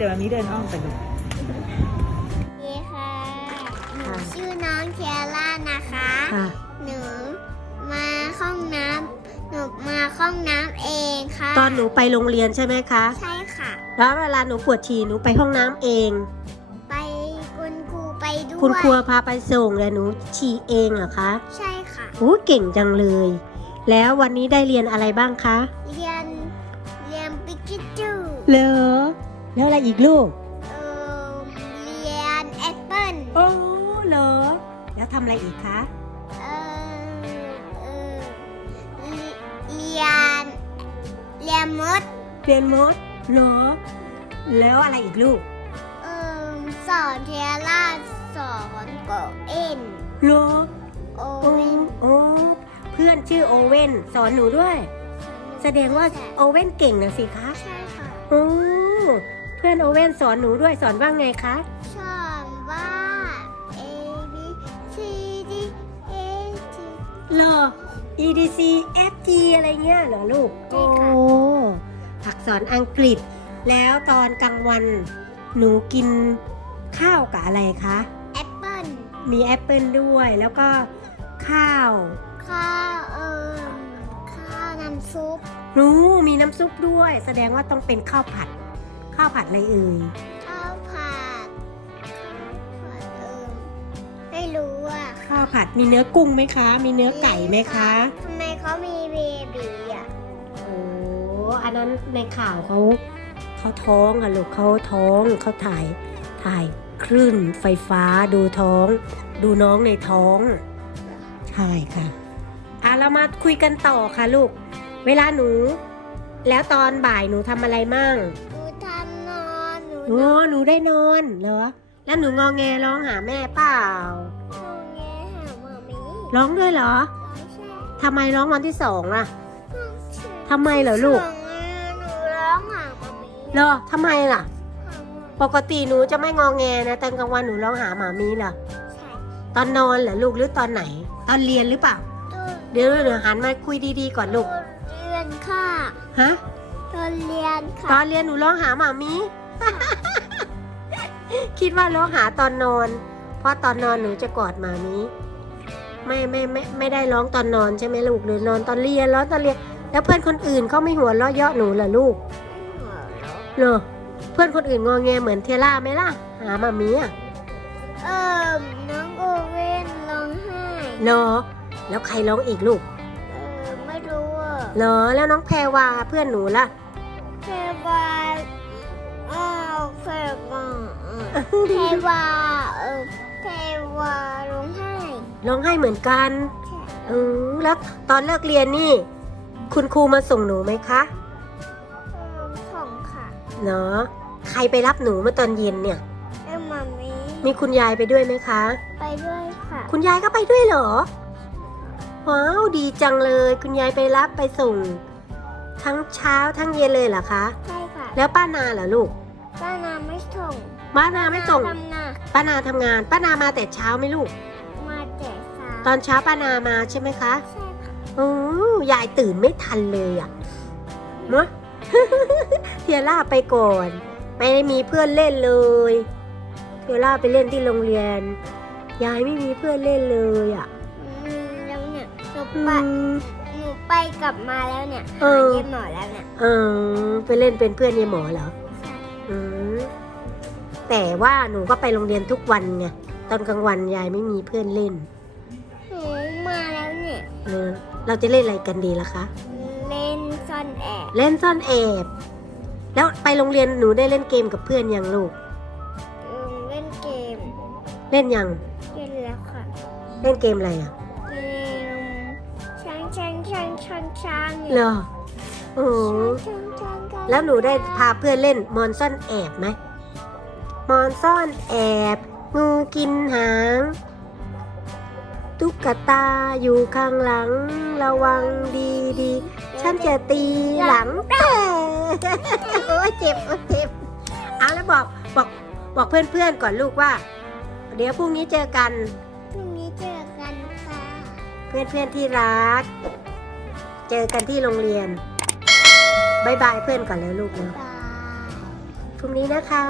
เดี๋ยววันนี้เดินอ้อมไปดูดีค่ะ หนูค่ะชื่อน้องเทียร่านะคะ ค่ะ หนูมาห้องน้ำหนูมาห้องน้ำเองค่ะตอนหนูไปโรงเรียนใช่ไหมคะ ใช่ค่ะ แล้วเวลาหนูปวดฉี่หนูไปห้องน้ำเอง ไปคุณครูไปด้วยคุณครัวพาไปส่งแล้วหนูฉี่เองเหรอคะใช่ค่ะ โอ้เก่งจังเลย แล้ววันนี้ได้เรียนอะไรบ้างคะ เรียน เรียนปิกิจู เหรอ แล้วอะไรอีกลูก เออเรียนแอปเปิ้ลโอ้เหรอ แล้วทำอะไรอีกคะ เออเออเรียนเรียนมดเรียนมดเหรอ แล้วอะไรอีกลูก เออสอนเทียร่าสอนโกเอ็นเหรอโอโอ้เว่นโอ้เพื่อนชื่อโอเว่นสอนหนูด้วย แสดงว่าโอเว่นเก่งนะสิคะ ใช่ค่ะ โอ้ เพื่อนโอเว่นสอนหนูด้วยสอนว่าไงคะสอนว่า A B C D E G เหรอ E D C F G อะไรเงี้ยเหรอลูกใช่ค่ะ โอ้อักษรอังกฤษ แล้วตอนกลางวันหนูกินข้าวกับอะไรคะ แอปเปิ้ลมีแอปเปิลด้วยแล้วก็ข้าวข้าวเอิมข้าวน้ำซุป รู้มีน้ำซุปด้วย แสดงว่าต้องเป็นข้าวผัด ข้าวผัดอะไรเอ่ยข้าวผัดข้าวผัดเอิมไม่รู้อะข้าวผัดมีเนื้อกุ้งไหมคะ มีเนื้อไก่ไหมคะทำไมเขามีเบบีอะโอ้อันนั้นในข่าวเขาเขาท้องอะลูกเขาท้องเขาถ่ายถ่ายคลื่นไฟฟ้าดูท้อง ดูน้องในท้องใช่ค่ะอะเรามาคุยกันต่อค่ะลูก เวลาหนู แล้วตอนบ่ายหนูทำอะไรมั่งหนูทำน อนหนูโอ้หนูได้นอนเหรอ แล้วหนูงอแงร้องหาแม่เปล่านอนแงหาหมามีร้องด้วยเหรอไม่ใช่ทำไมร้องวันที่สองล่ะใช่ทำไมเหรอลูกสองอะหนูร้องหาหมามีเหรอทำไมล่ะหาหมาปกติหนูจะไม่งอแงนะตอนกลางวันหนูร้องหาหมามีเหรอใช่ตอนนอนเหรอลูกหรือตอนไหน ตอนเรียนหรือเปล่าตัวเดี๋ยวเดี๋ยวหันมาคุยดีๆก่อนลูก เรียนค่ะฮะ ตอนเรียนตค่ะอนเรียนหนูร้องหาหมามี คิดว่าร้องหาตอนนอน เพราะตอนนอนหนูจะกอดหมามีไม่ไม่ไม่ไม่ได้ร้องตอนนอนใช่ไหมลูกหรือนอนตอนเรียนร้องตอนเรียน แล้วเพื่อนคนอื่นเขาไม่หัวเราะเยาะหนูเหรอลูกเหรอเพื่อนคนอื่นงอแงเหมือนเทล่าไหมล่ะ หาหมามีอะเออน้องโอเว่นร้องไห้เหรอแล้วใครร้องอีกลูกเออไม่รู้อะเหรอแล้วน้องแพรวาเพื่อนหนูล่ะเทวาอ้าวเทวา เทวาเออเทวาร้องไห้ร้องไห้เหมือนกันเออแล้วตอนเลิกเรียนนี่ คุณครูมาส่งหนูไหมคะเออของค่ะเนาะใครไปรับหนูเมื่อตอนเย็นเนี่ยเอ็มมามีมีคุณยายไปด้วยไหมคะ ไปด้วยค่ะ คุณยายก็ไปด้วยเหรอว้าวดีจังเลย คุณยายไปรับไปส่ง ทั้งเช้าทั้งเย็นเลยเหรอคะ ใช่ค่ะ แล้วป้านาล่ะลูก ป้านาไม่ส่งป้านาไม่ส่ง ทำนาป้านาทำงาน ป้านามาแต่เช้าไหมลูก มาแต่สาตอนเช้าป้านามาใช่ไหมคะใช่ค่ะอือยายตื่นไม่ทันเลยอะเนาะเทียร่าไปก่อน ไม่ได้มีเพื่อนเล่นเลย เทียร่าไปเล่นที่โรงเรียน ยายไม่มีเพื่อนเล่นเลยอะอืมแล้วเนี่ยหนูอืไปม หนูไปกลับมาแล้วเนี่ยเอหาอ เย็นหมอแล้วเนี่ย เออไปเล่นเป็นเพื่อนยายหมอเหรอใช่ อืมแต่ว่าหนูก็ไปโรงเรียนทุกวันไงตอนกลางวันยายไม่มีเพื่อนเล่นหนูมาแล้วเนี่ย เออเราจะเล่นอะไรกันดีล่ะคะ เล่นซ่อนแอบเล่นซ่อนแอบ แล้วไปโรงเรียนหนูได้เล่นเกมกับเพื่อนยังลูก อืมเล่นเกมเล่นยังเล่นแล้วค่ะเล่นเกมอะไรอะเกมช้างช้างช้างช้างช้างเหรเนี่ยอโอ้โหช้างช้างช้าง แล้วหนูได้พาเพื่อนเล่นมอนซ่อนแอบไหมมอนซ่อนแอบ งูกินหาง ตุ๊กตาอยู่ข้างหลัง ระวังดีดีๆฉันจะตีหลังแต่โอ้ยเจ็บโอ้ยเจ็บเอาแล้วบอกบอกบอกเพื่อนๆก่อนลูกว่า เดี๋ยวพรุ่งนี้เจอกันพรุ่งนี้เจอกันค่ะเพื่อนๆที่รัก เจอกันที่โรงเรียน บายบายเพื่อนก่อนแล้วลูกเนาะพรุ่งนี้นะคะ